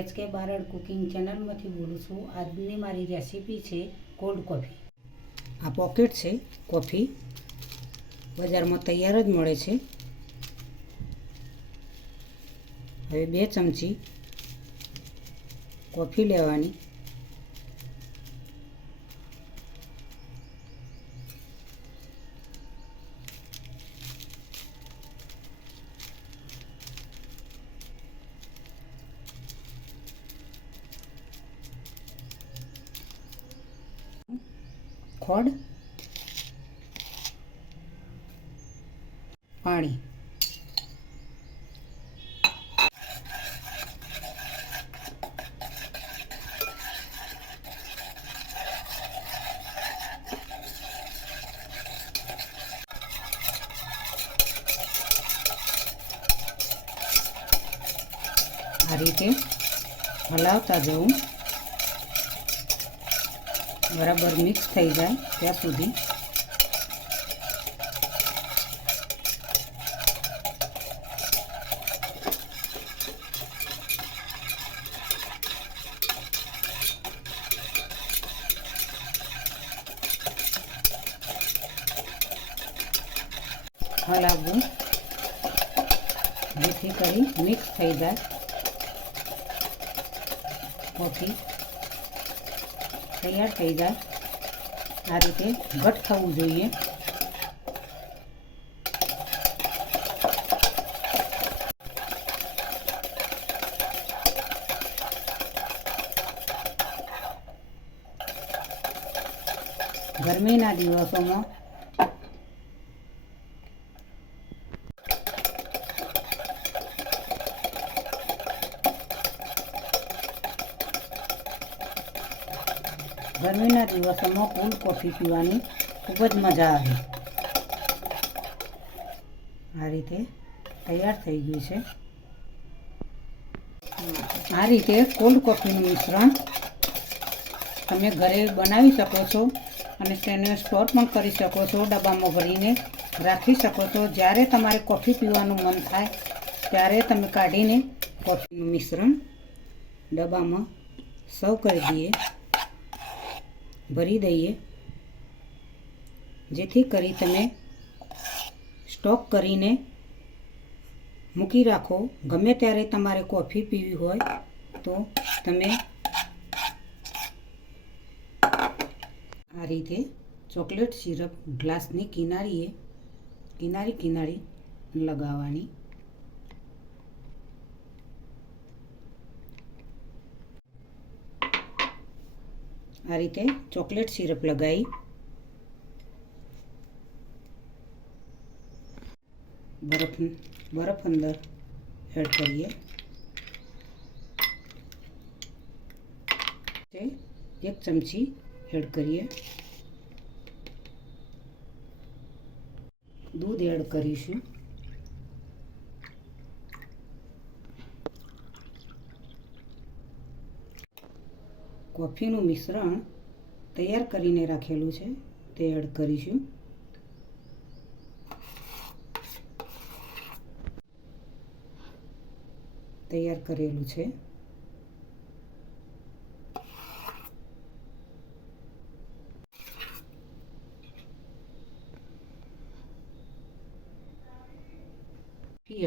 HK Barad cooking ચેનલમાંથી બોલું છું। આજની મારી રેસીપી છે કોલ્ડ કોફી। આ પોકેટ છે કોફી, બજારમાં તૈયાર જ મળે છે। હવે 2 ચમચી કોફી લેવાની, ખોડ, પાણી, આ રીતે હલાવતા જવું, બરાબર મિક્સ થઈ જાય ત્યાં સુધી હલાવવું, જેથી કરી મિક્સ થઈ જાય કોફી તૈયાર થઈ જાય। આ રીતે ઘટ થવું જોઈએ। ગરમીના દિવસોમાં કોલ્ડ કોફી પીવાની ખૂબ જ મજા આવે। આ રીતે તૈયાર થઈ ગયું છે। આ રીતે કોલ્ડ કોફીનું મિશ્રણ તમે ઘરે બનાવી શકો છો અને તેને સ્ટોર પણ કરી શકો છો, ડબ્બામાં ભરીને રાખી શકો છો। જ્યારે તમારે કોફી પીવાનું મન થાય ત્યારે તમે કાઢીને કોફીનું મિશ્રણ ડબ્બામાં સર્વ કરી દઈએ, ભરી દઈએ, જેથી કરી તમે સ્ટોક કરીને મૂકી રાખો। ગમે ત્યારે તમારે કોફી પીવી હોય તો તમે આ રીતે ચોકલેટ સિરપ ગ્લાસની કિનારી લગાવવાની, આ રીતે ચોકલેટ સિરપ લગાવી બરફ અંદર એડ કરીએ। 1 ચમચી એડ કરીએ। દૂધ એડ કરીશું। કોફીનું મિશ્રણ તૈયાર કરીને રાખેલું છે તે એડ કરીશું। તૈયાર કરેલું છે।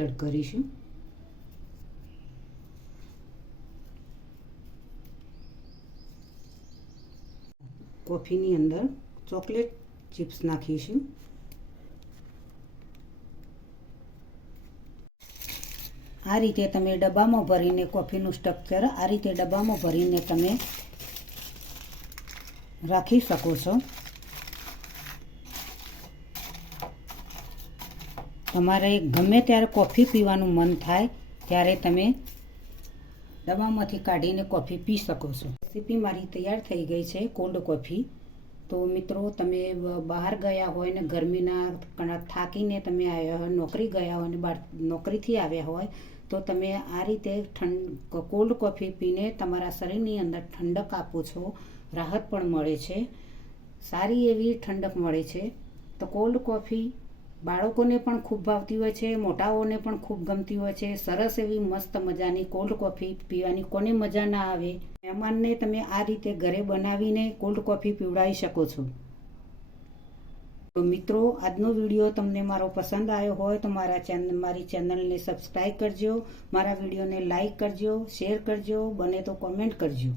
એડ કરીશું। કોફીની અંદર ચોકલેટ ચિપ્સ નાખીશું। આ રીતે તમે ડબ્બામાં ભરીને કોફીનું સ્ટ્રક્ચર આ રીતે ડબ્બામાં ભરીને તમે રાખી શકો છો। તમારે ગમે ત્યારે કોફી પીવાનું મન થાય ત્યારે તમે ડબ્બામાંથી કાઢીને કોફી પી શકો છો। રેસીપી મારી તૈયાર થઈ ગઈ છે કોલ્ડ કોફી। તો મિત્રો, તમે બહાર ગયા હોય ને ગરમીના થાકીને તમે આવ્યા હોય, નોકરી ગયા હોય ને નોકરીથી આવ્યા હોય તો તમે આ રીતે કોલ્ડ કોફી પીને તમારા શરીરની અંદર ઠંડક આપો છો, રાહત પણ મળે છે, સારી એવી ઠંડક મળે છે। તો કોલ્ડ કોફી બાળકોને પણ ખૂબ ભાવતી હોય છે, મોટાઓને પણ ખૂબ ગમતી હોય છે. સરસ એવી મસ્ત મજાની કોલ્ડ કોફી પીવાની કોને મજા ના આવે. મહેમાનને તમે આ રીતે ઘરે બનાવીને કોલ્ડ કોફી પીવડાવી શકો છો. તો મિત્રો, આજનો વિડીયો તમને મારો પસંદ આવ્યો હોય તો મારી ચેનલને સબસ્ક્રાઈબ કરજો, મારા વિડીયોને લાઈક કરજો, શેર કરજો, બને તો કોમેન્ટ કરજો.